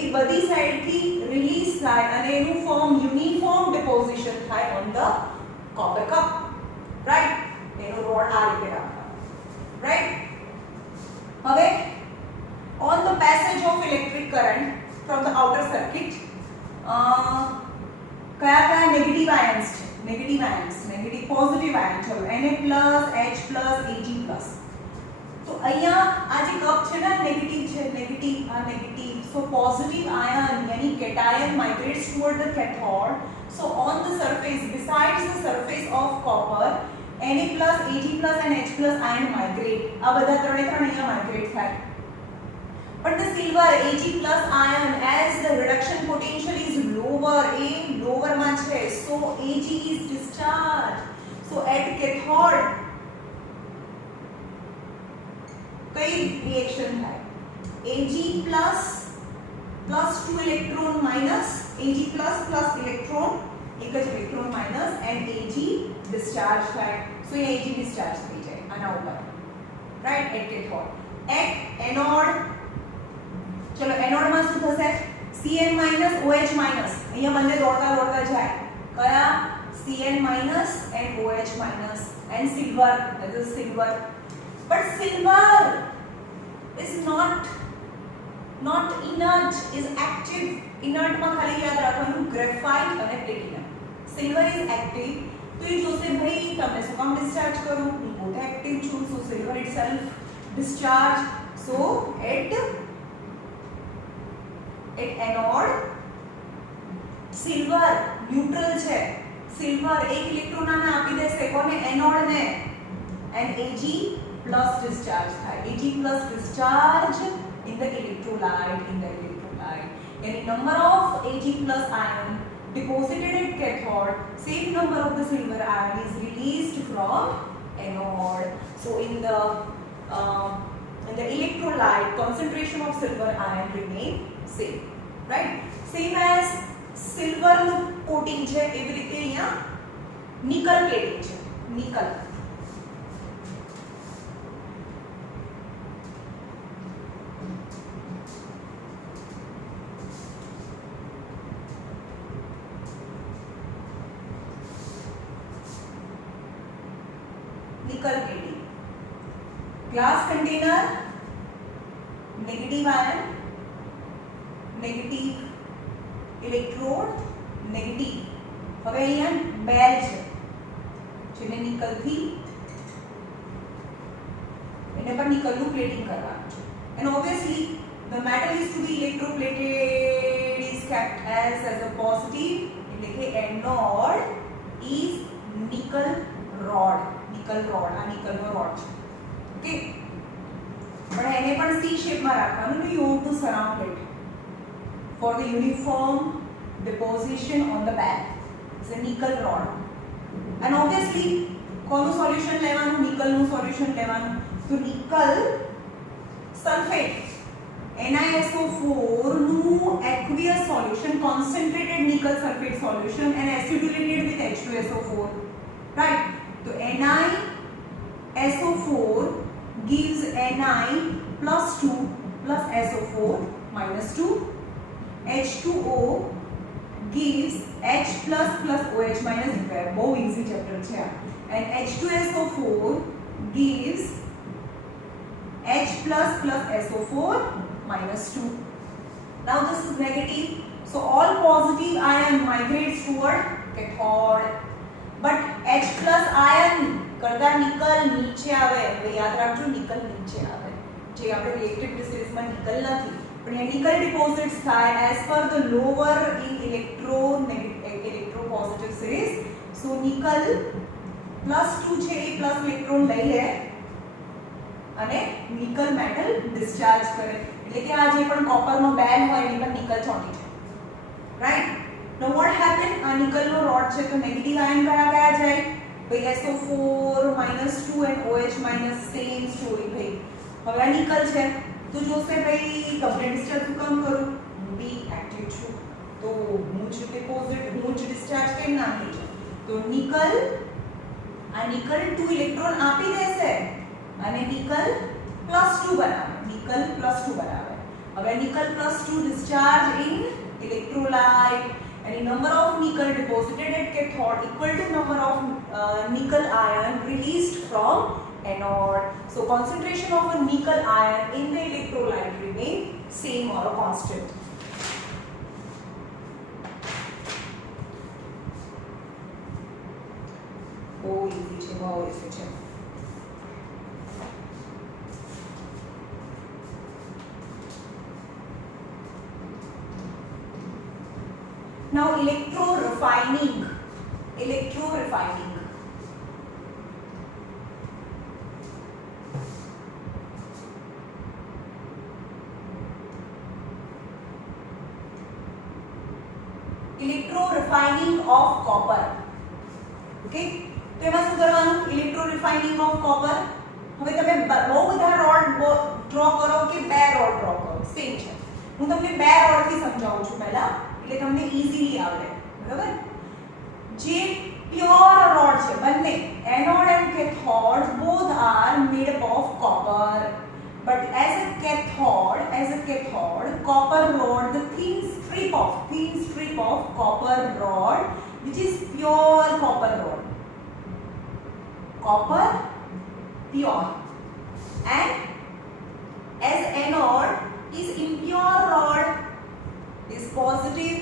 એ બધી સાઈડથી રિલીઝ થાય અને એનું યુનિફોર્મ ડિપોઝિશન થાય on the copper cup. Right. એનો રોડ આ રીતે રાખવાનો. રાઈટ. હવે on the passage of electric current from the outer circuit, કયા નેગેટિવ આયન્સ છે? Negative positive ion. ચલો Na+, H+, Ag+. તો તો અહીંયા આ જે કપ છે ને નેગેટિવ છે, નેગેટિવ આ નેગેટિવ, સો પોઝિટિવ આયન यानी cation migrates toward the cathode. So on the surface, besides the surface of copper, Na+, Ag+ and H+ ion migrate. આ બધા ત્રણે ત્રણ અહીંયા migrate થાય. But the silver Ag+ ion, as the reduction potential is lower, a lower માં છે, so Ag is discharged. So at cathode कई reaction થાય? Ag+ +2 electron minus Ag+ plus electron एक જ electron minus and Ag discharge થાય. So ये Ag discharge થઈ જાય આના ઉપર, right, at cathode. At anode, ચલો એનોડ માં શું થશે? Cn OH માઈનસ, અહીંયા બંને દોડતા દોડતા જાય, કયા? Cn minus and OH minus and silver, that is silver. But silver is not inert, is active. Inert માં ખાલી યાદ રાખવાનું ગ્રેફાઇટ અને પ્લેટિનમ. Silver is active. તો એ જોશે ભાઈ તમને શું કામ ડિસ્ચાર્જ કરું? હું પોતે એક્ટિવ છું, so silver itself discharge. So at anode silver neutral છે. silver એક ઇલેક્ટ્રોન આને આપી દેશે કોને? એનોડ ને, and Ag plus discharge થાય. Ag plus discharge in the electrolyte, and number of Ag plus ion deposited at cathode, same number of the silver ion is released from anode. So in the electrolyte, concentration of silver ion remain same, right? Same as silver coating છે, એવી રીતે અહીંયા nickel plating છે, નિકલ. निकल plating. Glass container, negative ion, negative electrode, negative. હવે અહીંયા બેલ છે જેને નિકલ થી એને પર નિકલનું પ્લેટિંગ કરવાનું છે. and obviously the metal is to be electroplated is kept as a positive, એટલે કે anode is nickel rod. निकल रॉड, આ નિકલનો રોડ છે, ઓકે. પણ એને પણ C શેપમાં રાખવાનું. You want to surround it for the uniform deposition on the back. It's a nickel rod. And obviously કોનું સોલ્યુશન લેવાનું? નિકલનું સોલ્યુશન લેવાનું. તો નિકલ સલ્ફેટ NiSO4 નું aqueous solution, concentrated nickel sulfate solution and acidulated with H2SO4, right? तो NiSO4 gives Na plus 2 plus SO4 minus 2. H2O gives H plus plus OH minus 2. बहुत easy chapter है. And H2SO4 gives H plus plus SO4 minus 2. Now this is negative. So all positive ion migrates toward cathode. But H plus ion કરતા નિકલ નીચે આવે. હવે યાદ રાખજો નિકલ નીચે આવે. જે આપણે રિએક્ટિવ સિરીઝમાં નિકલ નથી, પણ એ નિકલ ડિપોઝિટ્સ થાય as per the lower in electropositive series. So nickel +2 છે એ પ્લસ ઇલેક્ટ્રોન લઈ લે અને નિકલ મેટલ ડિસ્ચાર્જ કરે. એટલે કે આ જે પણ કોપરનો બેલ હોય એની પર નિકલ ચોંટી જાય, રાઈટ? Now what happened? આ નિકલનો રોડ છે તો નેગેટિવ આયન કયા કયા જાય? ભાઈ SO4 -2 and OH minus same story ભાઈ. હવે આ નિકલ છે તો જોશે ભાઈ તમને ડિસ્ચાર્જ શું કામ કરું? હું બી એક્ટિવ છું તો હું જ ડિપોઝિટ, હું જ ડિસ્ચાર્જ કેમ ના થઈ જાય? તો નિકલ આ નિકલ 2 ઇલેક્ટ્રોન આપી દેશે અને નિકલ +2 બનાવે. નિકલ +2 બનાવે. હવે નિકલ +2 discharge in electrolyte. And number of nickel deposited at cathode equal to number of nickel ion released from anode. So concentration of a nickel ion in the electrolyte remain same or a constant. Oh, easy છે, બહુ easy છે. Now electro refining. Electro refining. Electro refining of copper. Okay, તો એમાં શું કરવાનું? Electro refining of copper. હવે તમે બહુ બધા રોડ ડ્રો કરો કે બે રોડ ડ્રો કરો, સેમ છે. હું તમને બે રોડ થી સમજાવું છું પહેલા, એટલે તમને ઈઝીલી આવડે. બરાબર? જે પ્યોર રોડ છે બંને, anode and cathode both are made up of copper. But as a cathode, copper rod, the thin strip of copper rod, which is pure copper rod. Copper, pure. And as anode is impure rod, is positive,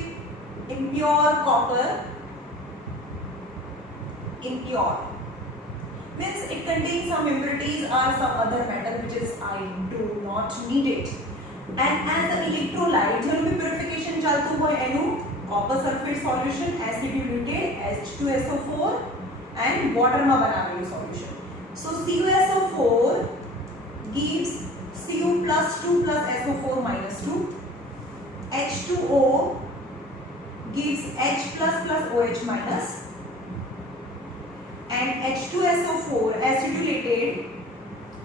impure copper, impure. Means it contains some impurities or some other metal which is I do not need it. And as the electrolyte, જેનું બી purification ચાલતું હોય એનું copper sulfate solution, acidulated H2SO4 and water માં બનાવેલું solution. So CuSO4 gives Cu plus 2 plus SO4 minus 2. H2O gives H plus plus OH minus. And H2SO4 acidulated.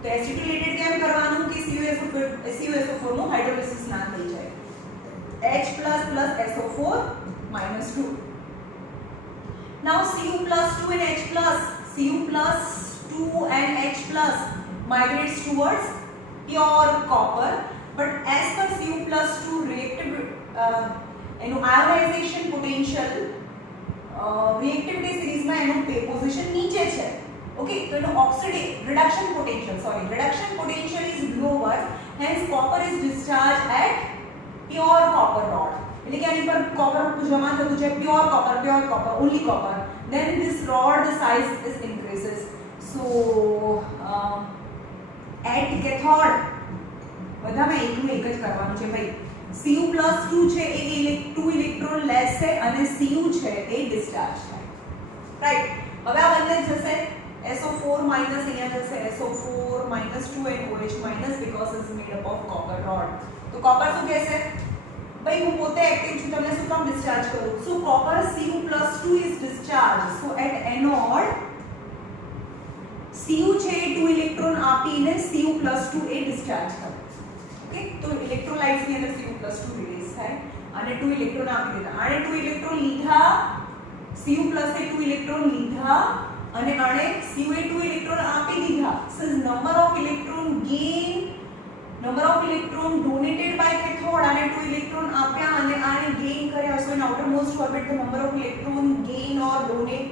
तो acidulated કેમ કરવાનું કે CuSO4 નું હાઇડ્રોલિસિસ ના થઈ જાય. H plus plus SO4 minus 2. Now Cu plus 2 and H plus migrates towards pure copper. But as per Cu plus 2 reactive ionization potential, reactivity series માં એનો પોઝિશન નીચે છે. ઓકે, તો એનો reduction potential is lower, hence copper is discharged at pure copper rod. એટલે કે આની પર copper જમા થતું છે, pure copper, only copper. Then this rod, the size is increases. So at cathode બધામાં એકનું એક જ કરવાનું છે ભાઈ. Cu plus 2 છે એ 2 ઇલેક્ટ્રોન લેસ છે અને Cu છે એ ડિસ્ચાર્જ થાય. રાઈટ? હવે આ બંને જશે SO4 minus, અહીંયા જશે SO4 minus 2 and OH minus because it's made up of copper rod. તો copper શું કહેશે? ભાઈ હું પોતે એક્ટિવ છું, તમને શું કામ ડિસ્ચાર્જ કરું? So copper Cu plus 2 is discharged. So at anode Cu છે એ 2 ઇલેક્ટ્રોન આપીને Cu plus 2 એ ડિસ્ચાર્જ કરે. ઓકે, તો ઇલેક્ટ્રોલાઇટ્સ ની અંદર Cu plus 2 રિલીઝ થાય અને 2 ઇલેક્ટ્રોન આપી દીધા. આને 2 ઇલેક્ટ્રોન લીધા, Cu plus એ 2 ઇલેક્ટ્રોન લીધા અને આને Cu એ 2 ઇલેક્ટ્રોન આપી દીધા. So number of electron donated by cathode, આને 2 ઇલેક્ટ્રોન આપ્યા અને આને ગેઇન કર્યા. So in outermost orbit the number of electron gain or donate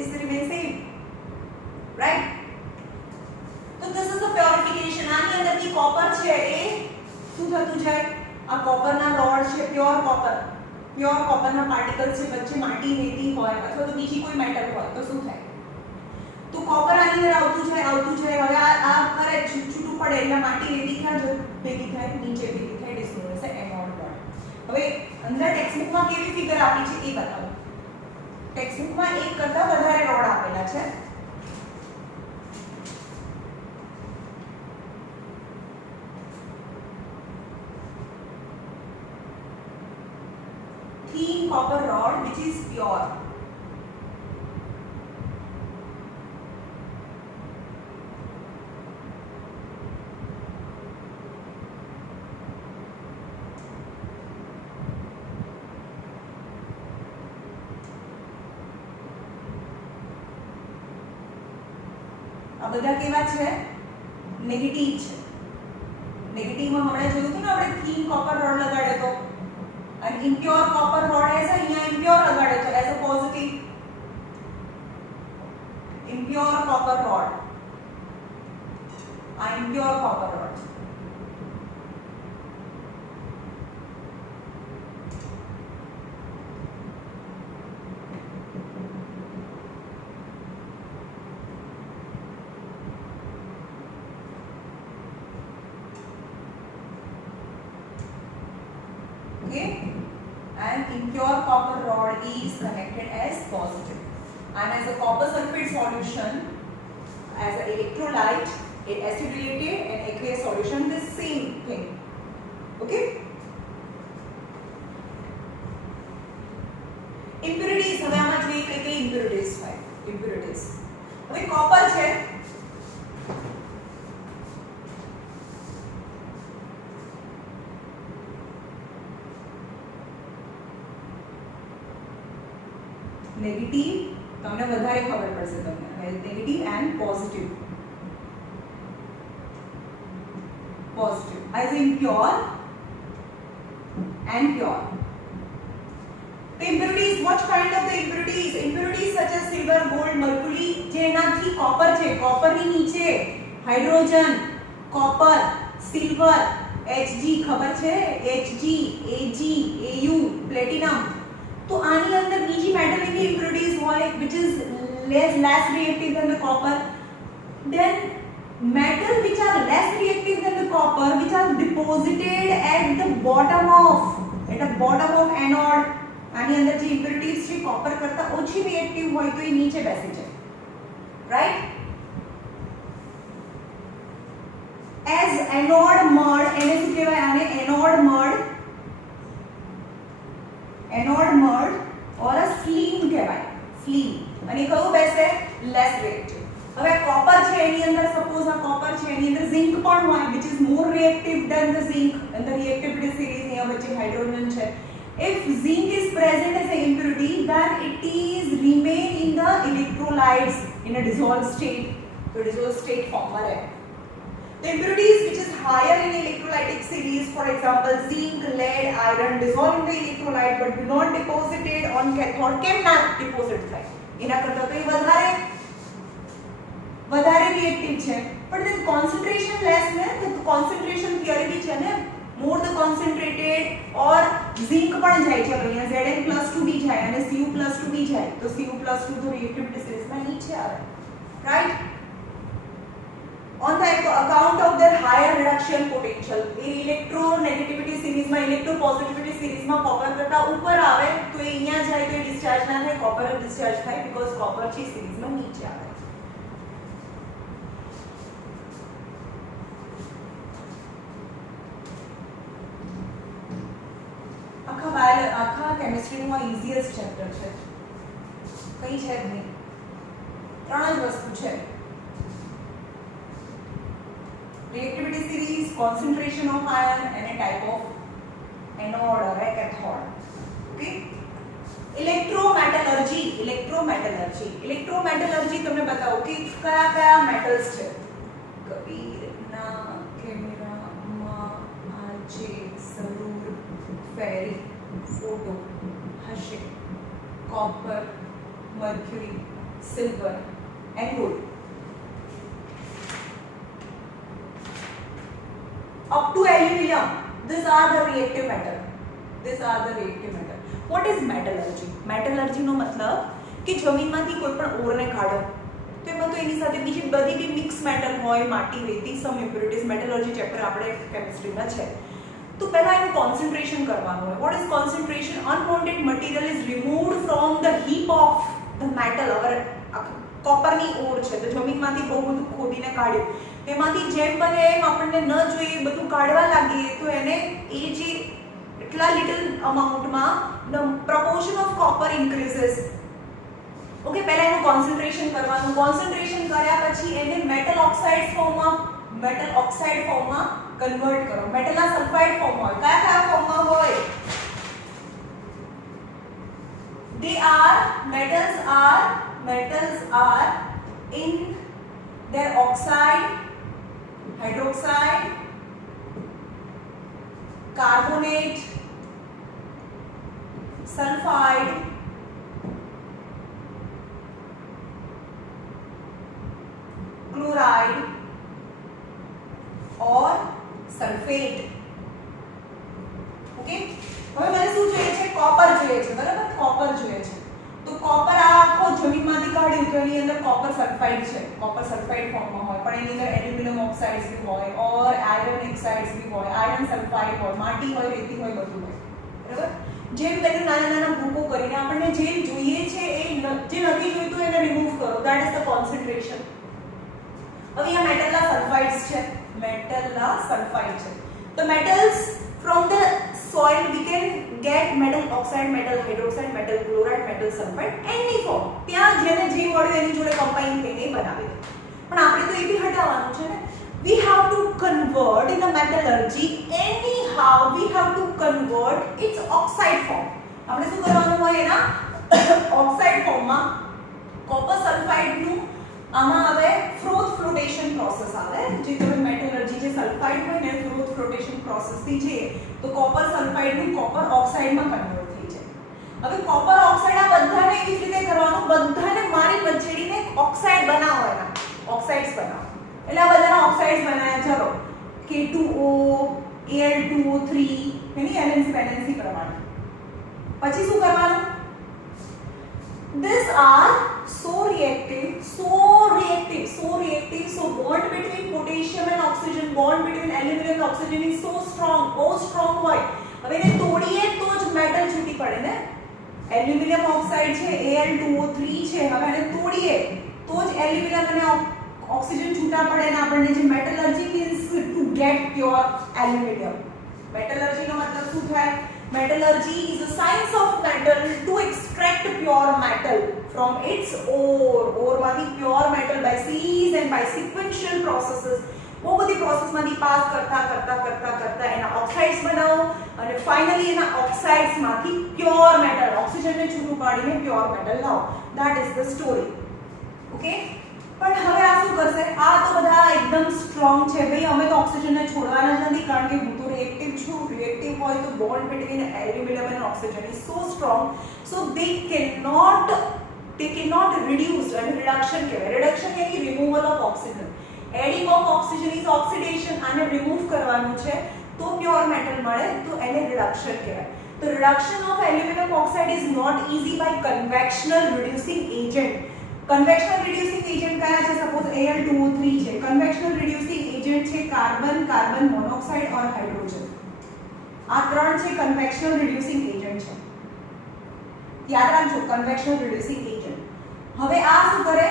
is remain same, right? So this is the purification. આની અંદરથી copper છે એ શું થતું જાય? આ copperના rod છે, pure copperના particles છે, વચ્ચે માટી રેતી હોય અથવા તો બીજી કોઈ મેટલ હોય તો શું થાય? તો copper આની અંદર આવતું જાય. હવે આ કરે છૂટું પડે એટલે માટી રેતી ક્યાં ભેગી થાય? નીચે ભેગી થાય. It is known as anode rod. હવે અંદર ટેક્સ્ટબુકમાં કેવી ફિગર આપી છે એ બતાવો. ટેક્સ્ટબુકમાં એક કરતા વધારે રોડ આપેલા છે. Thin copper rod which is pure. આ બધા કેવા છે? નેગેટિવ છે. નેગેટિવમાં હમણાં જોયું હતું ને આપણે થીન કોપર રોડ લગાડ્યો તો, and impure copper rod as અહીંયા impure લગાડે છે as a positive. Impure copper rod, આ impure copper rod. Okay, and impure copper and as a copper sulfate solution, as an electrolyte, acidulated and aqueous solution, the same thing. Okay. Impurities, હવે આમાં જોઈએ કે impurities હોય. Impurities. હવે copper છે. નેગેટિવ તમને વધારે ખબર પડશે તમને negative and positive as impure and pure. The impurities, what kind of the impurities? Impurities such as silver, gold, mercury, જેનાથી copper છે, copper ની નીચે હાઇડ્રોજન, copper, silver, Hg ખબર છે, Hg, Ag, Au, platinum. तो आनी अंदर बीजी मेटल की impurities હોય which is less reactive than the copper. Then metal which are less reactive than the copper, which are deposited at the bottom of anode. આની અંદર જે impurities છે copper કરતા ઓછી reactive હોય તો એ નીચે બેસી જાય, right? As anode mud, એને શું કહેવાય? આને anode mud or a slime કહેવાય, slime. અને કયું બેસે? less reactive. હવે copper છે એની અંદર suppose આ copper છે એની અંદર zinc પણ હોય which is more reactive than the zinc and the reactivity series અહીંયા વચ્ચે હાઇડ્રોજન છે. If zinc is present as an impurity, then it is remain in the electrolytes in a dissolved state. So dissolved state form માં રહે. The impurities which is higher in electrolytic series, for example zinc, lead, iron, dissolve in the electrolyte but do not deposited on cathode. કેમ ના deposit થાય? એના કરતા તો એ વધારે reactive છે. But then concentration less ને, તો concentration theory भी છે ને, more the concentrated or zinc પણ જાય છે, અહીંયા Zn+2 भी જાય અને Cu+2 भी જાય, તો Cu+2 તો reactivity series માં નીચે આવે, right? On the account of their higher reduction potential, A electronegativity series માં electropositivity series માં copper કરતા ઉપર આવે તો એ અહીંયા જાય તો એ discharge ના થાય, copper discharge થાય because copper છે series માં નીચે આવે. આખા કેમિસ્ટ્રીનું આ ઇઝીએસ્ટ ચેપ્ટર છે, કઈ છે જ નહીં, ત્રણ જ વસ્તુ છે: reactivity series, concentration of ion and a type of anode or a cathode. Okay. electrometallurgy તમને બતાવો કે કયા મેટલ્સ છે. કબીરના કેમેરામાં આજે જરૂર ફેરી ફોટો હશે, copper, mercury, silver and gold. Up to aluminum, these are the reactive metal. What is metallurgy? Metallurgy નો મતલબ કે જમીનમાંથી કોઈ પણ ઓરને કાઢો તો એમાં તો એની સાથે બીજી બધી બી મિક્સ મેટલ હોય, માટી, રેતી, સમ ઇમ્પ્યોરિટીઝ. મેટલોજી ચેપ્ટર આપણે કેમિસ્ટ્રીમાં છે. તો પહેલા એનું કોન્સન્ટ્રેશન કરવાનું હોય. What is concentration? Unwanted material is removed from the heap of the metal. અગર કોપરની ઓર છે તો જમીનમાંથી બહુ બધું ખોદીને કાઢ્યું, તેમાંથી જેમ બને એમ આપણને ન જોઈએ બધું કાઢવા લાગીએ તો એને એ જે એટલા લિટલ અમાઉન્ટમાં the proportion of copper increases. Okay, પહેલા એનું કોન્સન્ટ્રેશન કરવાનું. કોન્સન્ટ્રેશન કર્યા પછી એને મેટલ ઓક્સાઇડ ફોર્મમાં કન્વર્ટ કરો. મેટલના સલ્ફાઇડ ફોર્મ હોય. કયા ફોર્મમાં હોય? metals are in their oxide, hydroxide, carbonate, sulfide, chloride or sulfate. Okay, હવે મને શું જોઈએ છે? કોપર જોઈએ છે, બરાબર? કોપર જોઈએ છે. તો કોપર આ આખો જમીનમાંથી કાઢ્યું તો એની અંદર કોપર સલ્ફાઇડ છે, કોપર સલ્ફાઇડ ફોર્મમાં હોય, પણ એની અંદર એલ્યુમિનિયમ ઓક્સાઇડ્સ બી હોય ઓર આયરન ઓક્સાઇડ્સ બી હોય, આયરન સલ્ફાઇડ હોય, માટી હોય, રેતી હોય, બધું હોય, બરાબર? જેમ તેને નાના નાના ગ્રુપો કરીને આપણને જે જોઈએ છે એ જે નથી જોઈતું એને રિમૂવ કરો, ધેટ ઇઝ ધ કોન્સન્ટ્રેશન. હવે આ મેટલના સલ્ફાઇડ્સ છે, મેટલના સલ્ફાઇડ છે. તો metals from the soil we can get metal oxide, metal hydroxide, metal chloride, metal sulfide, any form. ત્યાં જેને જે મળ્યું એની જોડે કમ્બાઈન થઈને બનાવે. પણ આપણે તો એ બી હટાવવાનું છે ને. We have to convert in a metallurgy anyhow we have to convert its oxide form. આપણે શું કરવાનું હોય એના ઓક્સાઇડ ફોર્મમાં કોપર સલ્ફાઇડ નું આમાં આવે ફ્રોથ ફ્લોટેશન પ્રોસેસ આવે. જે તમે મેટલર્જી જે સલ્ફાઇડ હોય ને ફ્રોથ ફ્લોટેશન પ્રોસેસ થી છે તો કોપર સલ્ફાઇડ નું કોપર ઓક્સાઇડમાં કન્વર્ટ થઈ જાય. હવે કોપર ઓક્સાઇડ આ બધાને એવી રીતે કરવાનું, બધાને મારી વચ્ચેડીને ઓક્સાઇડ બનાવો, એના ઓક્સાઇડ્સ બનાવો. એટલે આ બધાના ઓક્સાઇડ્સ બનાવ્યા. ચલો K2O Al2O3 એની વેલેન્સી પ્રમાણે. પછી શું કરવાનું? These are so reactive. So bond between potassium and oxygen, bond between aluminum and oxygen is so strong, बहुत strong હોય. હવે એને તોડીએ તો જ મેટલ છૂટી પડે ને. એલ્યુમિનિયમ ઓક્સાઇડ છે Al2O3 છે, હવે એને તોડીએ તો જ એલ્યુમિનિયમ અને ઓક્સિજન છૂટા પડે ને આપણને જે metallurgy means to get pure aluminium. Metallurgy નો મતલબ શું થાય? Metallurgy is a science of metal to extract pure metal from its ore. Ore માંથી pure metal by series and by sequential processes. બહુ બધી પ્રોસેસ માંથી પાસ કરતા એના ઓક્સાઇડ્સ બનાવો અને ફાઇનલી એના ઓક્સાઇડ્સ માંથી પ્યોર મેટલ, ઓક્સિજનને છૂટું પાડીને પ્યોર મેટલ લાવો. That is the story. Okay, પણ હવે આ શું કરશે? આ તો બધા એકદમ સ્ટ્રોંગ છે ભાઈ, અમે તો ઓક્સિજનને છોડવાના જ નથી કારણ કે હું તો રિએક્ટિવ છું. રિએક્ટિવ હોય તો bond between aluminum and oxygen is so strong, so they cannot reduce. અને રિડક્શન કહેવાય. રિડક્શન એટલે removal of oxygen. Adding of oxygen is oxidation. આને રિમૂવ કરવાનું છે તો પ્યોર મેટલ મળે, તો એને રિડક્શન કહેવાય. તો reduction of aluminium oxide is not easy by conventional reducing agent. Conventional reducing agent કયા છે? સપોઝ Al2O3 છે. કન્વેક્શનલ રિડ્યુસિંગ એજન્ટ છે કાર્બન મોનોક્સાઇડ ઓર હાઇડ્રોજન. આ ત્રણ છે કન્વેક્શનલ રિડ્યુસિંગ એજન્ટ છે. યાદ રાખજો, કન્વેક્શનલ રિડ્યુસિંગ એજન્ટ. હવે આ શું કરે?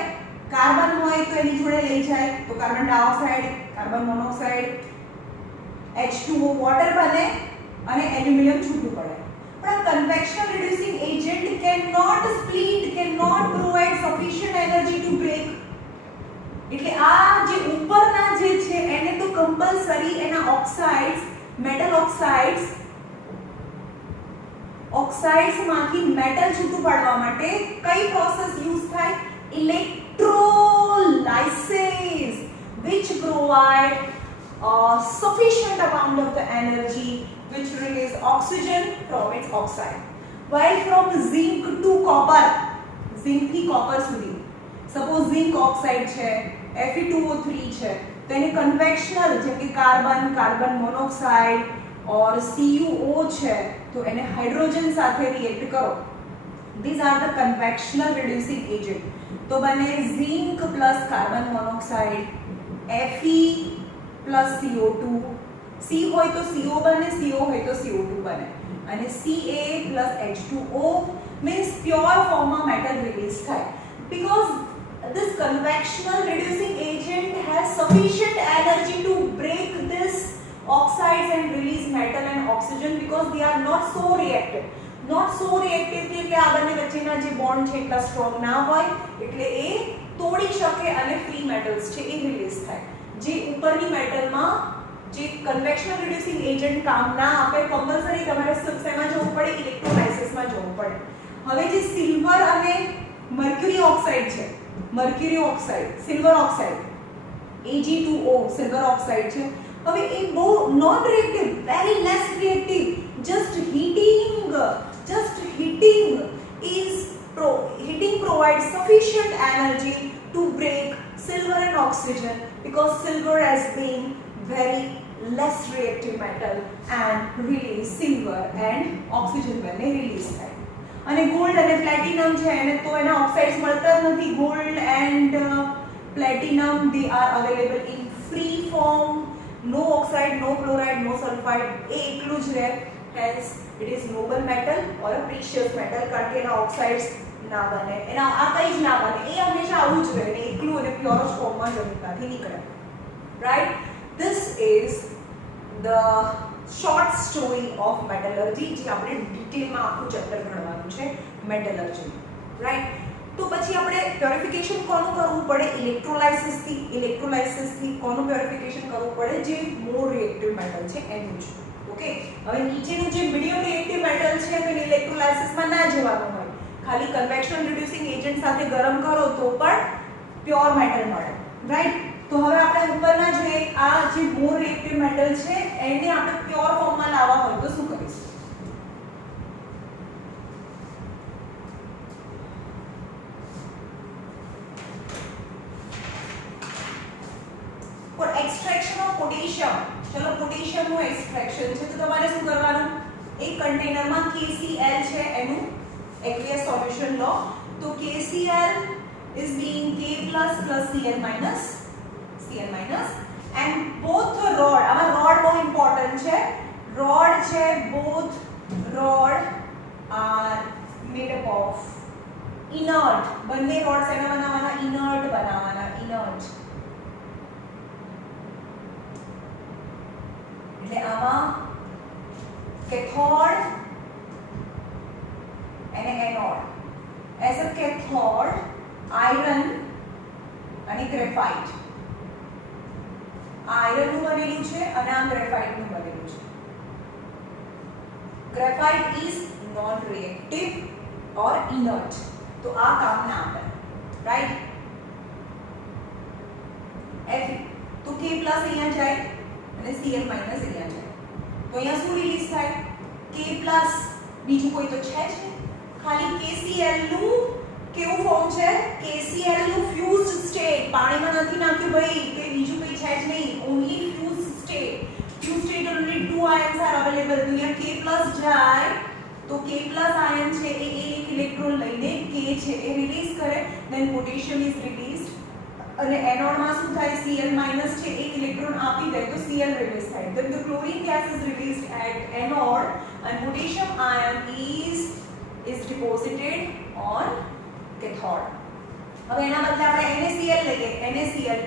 કાર્બન હોય તો એની જોડે લઈ જાય તો carbon dioxide, carbon monoxide, H2O water બને અને એલ્યુમિનિયમ છૂટું પડે. પણ conventional reducing agent cannot split, cannot provide sufficient energy to break. એટલે આ જે ઉપરના જે છે એને તો કમ્પલસરી એના ઓક્સાઇડ્સ, મેટલ ઓક્સાઇડ્સ માંથી મેટલ છૂટું પાડવા માટે કઈ પ્રોસેસ યુઝ થાય? Electrolysis, which provide a sufficient amount of the energy which release oxygen from its oxide. While from zinc to copper, zinc થી copper સુધી, suppose zinc oxide છે, Fe2O3 છે, તો એને કન્વેક્શનલ જેમ કે કાર્બન મોનોક્સાઇડ ઓર CuO છે તો એને હાઇડ્રોજન સાથે રિએક્ટ કરો. These are the convectional reducing agent. તો બને zinc plus carbon monoxide, Fe plus CO2, C હોય તો CO બને, CO હોય તો CO2 બને અને Ca plus H2O means pure form of metal release થાય. Because this convectional reducing agent has sufficient energy to break this oxides and release metal and oxygen because they are not so reactive. એટલે આ બંને વચ્ચેના જે બોન્ડ છે એટલા સ્ટ્રોંગ ના હોય એટલે એ તોડી શકે અને ફ્રી મેટલ્સ છે એ રિલીઝ થાય. જે ઉપરની મેટલમાં જે કન્વેક્શનલ રિડ્યુસિંગ એજન્ટ કામ ના આપે, કમ્પલસરી તમારે શેમાં જવું પડે? ઇલેક્ટ્રોલાઇસિસમાં જવું પડે. હવે જે સિલ્વર અને મર્ક્યુરી ઓક્સાઇડ છે, silver oxide Ag2O silver oxide છે. હવે એ બહુ non reactive, very less reactive. just heating provides sufficient energy to break silver and oxygen because silver has been very less reactive metal and release silver and oxygen when they release થાય. અને gold અને platinum છે એને તો એના ઓક્સાઇડ્સ મળતા જ નથી. gold and platinum they are available in free form, no oxide, no chloride, no sulfide, એ એકલું જ રહે. Hence it is noble metal or a precious metal, કારણ કે એના ઓક્સાઇડ્સ ના બને, એના આ કંઈ જ ના બને, એ હંમેશા આવું જ રહે ને એકલું અને પ્યોર ફોર્મમાં જમીનમાંથી નીકળે. Right, this is the short story of metallurgy, જે આપણે ડિટેલમાં આખું ચેપ્ટર ભણવાનું છે મેટલર્જી. રાઈટ, તો પછી આપણે પ્યોરિફિકેશન કોનું કરવું પડે? ઇલેક્ટ્રોલાઇસિસથી. ઇલેક્ટ્રોલાઇસિસથી કોનું પ્યોરિફિકેશન કરવું પડે? જે મોર રિએક્ટિવ મેટલ છે એનું જ. ઓકે, હવે નીચેનું જે મીડિયમ રિએક્ટિવ મેટલ છે તો ઇલેક્ટ્રોલાઇસિસમાં ના જવાનું હોય, ખાલી કન્વેક્શન રિડ્યુસિંગ એજન્ટ સાથે ગરમ કરો તો પણ પ્યોર મેટલ મળે. રાઈટ, તો હવે આપણે ઉપરના જોઈએ આ જે મોર રિએક્ટિવ મેટલ છે એને આપણે પ્યોર ફોર્મમાં લાવવા હોય તો શું કરીશું? For extraction of potassium, ચલો પોટેશિયમ નું એક્સટ્રેક્શન છે તો તમારે શું કરવાનું? એક કન્ટેનરમાં KCl છે એનું aqueous solution લો, તો KCl is being K plus Cl minus and both the rod, આમાં rod બહુ ઇમ્પોર્ટન્ટ છે, rod છે, both rod are made up of inert, બંને rods એના બનાવવાના inert બનાવવાના, inert. એટલે આમાં cathode અને anode. As a cathode, iron અને graphite. આ iron નું બનેલું છે અને આ graphite નું બનેલું છે. Graphite is non-reactive or inert. તો આ કામ ના આપે. રાઈટ, F તો K પ્લસ અહીંયા જાય અને Cl માઈનસ અહીંયા જાય, તો અહીંયા શું રિલીઝ થાય? K પ્લસ, બીજું કોઈ તો છે જ નહીં, ખાલી KCl નું કેવું ફોર્મ છે? KCl નું ફ્યુઝડ સ્ટેટ, પાણીમાં નથી નાખ્યું ભાઈ, કે બીજું કંઈ છે જ નહીં, only fused state. Fused state only 2 ions R available. તો અહીંયા K પ્લસ જાય તો K પ્લસ આયન છે એ એક ઇલેક્ટ્રોન લઈને K છે એ રિલીઝ કરે, ધેન પોટેશિયમ ઇઝ રિલીઝડ, અને એનોડમાં શું થાય? Cl માઈનસ છે એક ઇલેક્ટ્રોન આપી દે તો Cl રિલીઝ થાય, then the chlorine gas is released at anode and potassium ion is deposited on cathode. હવે એના બદલે આપણે NaCl લઈએ, NaCl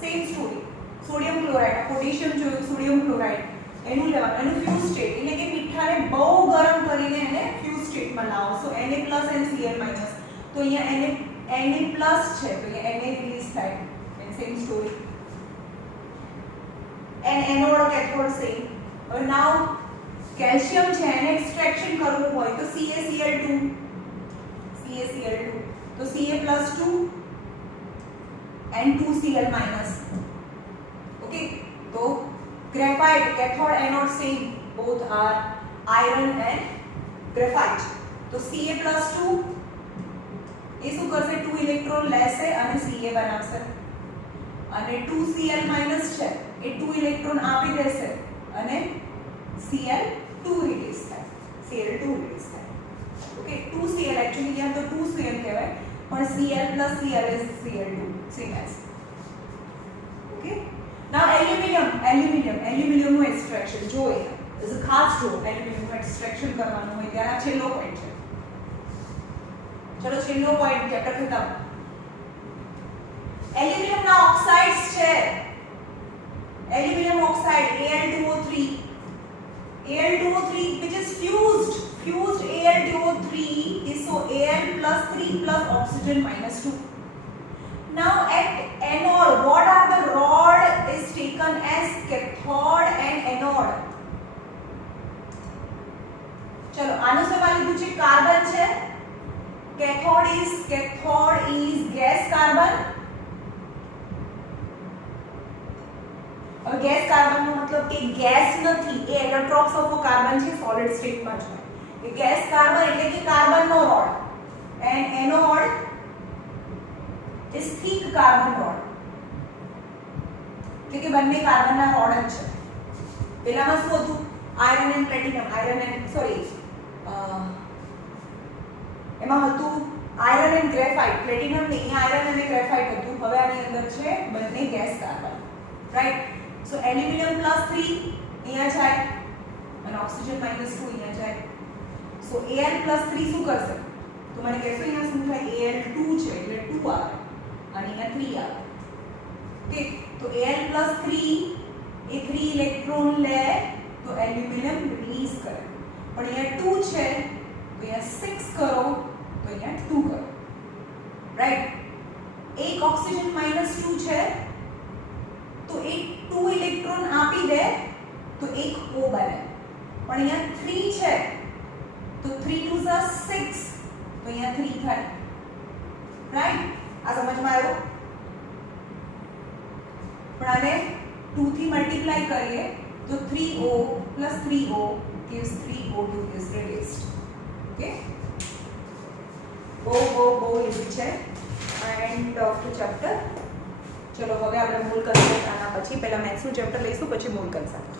same story, sodium chloride, potassium જોયું, સોડિયમ ક્લોરાઇડ એનું લેવાનું, એનું ફ્યુઝ સ્ટેટ, એટલે કે મીઠાને બહુ ગરમ કરીને એને ફ્યુઝ સ્ટેટમાં લાવો. So Na plus and Cl minus, તો અહીંયા Na પ્લસ છે તો અહીંયા Na રિલીઝ થાય, and same story. And anode or cathode same. હવે નાઉ કેલ્શિયમ છે એને એક્સટ્રેક્શન કરવું હોય તો CaCl2, તો Ca+2 and 2Cl minus. Okay, so graphite, cathode, anode same, both are iron and graphite. તો Ca+2 એ શું કરશે? 2 ઇલેક્ટ્રોન લેશે અને Ca બનાવશે, અને 2Cl માઈનસ છે એ 2 ઇલેક્ટ્રોન આપી દેશે અને Cl2 રિલીઝ થાય, Cl2 રિલીઝ થાય. ઓકે, 2Cl एक्चुअली यहाँ तो 2Cl કહેવાય, પણ Cl plus Cl is Cl2, same as. Okay, now aluminium નું એક્સટ્રેક્શન જોઈએ, ઇઝ અ ખાસ જો એલ્યુમિનિયમ નું એક્સટ્રેક્શન કરવાનું હોય ત્યારે આ છેલ્લો પોઈન્ટ છે. ચલો છેલ્લો પોઈન્ટ ચેપ્ટર ખતમ. એલ્યુમિનિયમ ના ઓક્સાઇડ્સ છે, aluminium oxide Al2O3 which is fused Al2O3 is so Al plus 3 plus oxygen minus 2. Now at anode, what are the rod is taken as cathode and anode? चलो આનો સવાલ લીધું છે, કાર્બન છે, cathode is gas carbon. હવે gas carbon નો મતલબ કે ગેસ નથી, એ એલોટ્રોપ્સ ઓફ કાર્બન છે, સોલિડ સ્ટેટમાં છે. એ ગેસ કાર્બન એટલે કે કાર્બન નો rod, and anode is thick carbon rod, એટલે કે બંને કાર્બનના રોડ જ છે. પેલામાં શું હતું? આયરન એન્ડ પ્લેટિનમ, એમાં હતું આયરન એન્ડ ગ્રેફાઇટ, પ્લેટિનમ નહીં, આયરન અને ગ્રેફાઇટ હતું. હવે આની અંદર છે બંને ગેસ કાર્બન. રાઈટ, સો એલ્યુમિનિયમ +3 અહીંયા જાય અને ઓક્સિજન -2 અહીંયા જાય. સો Al+3 શું કરશે? તો મને કહેશો અહીંયા શું થાય? Al2 છે એટલે 2 આવે અને અહીંયા 3 આવે. ઓકે, તો Al+3 એ 3 ઇલેક્ટ્રોન લે તો એલ્યુમિનિયમ રિલીઝ કરે. પણ અહીંયા 2 છે તો અહીંયા 6 કરો તો અહીંયા 2 કરો. રાઈટ? એક ઓક્સિજન -2 છે તો એક 2 ઇલેક્ટ્રોન આપી દે તો એક O બને. પણ અહીંયા 3 છે તો 3 2 6 તો અહીંયા 3 થાય. રાઈટ? આ સમજમાં આવ્યો? પણ આને 2 થી મલ્ટીપ્લાય કરીએ તો 3O + 3O gives 3O2 is released. Okay? બહુ easy છે. End of the chapter. ચલો હવે આપણે મૂળ કન્સેપ્ટ આના પછી પહેલા મેથ્સનું ચેપ્ટર લઈશું પછી મૂળ કન્સેપ્ટ.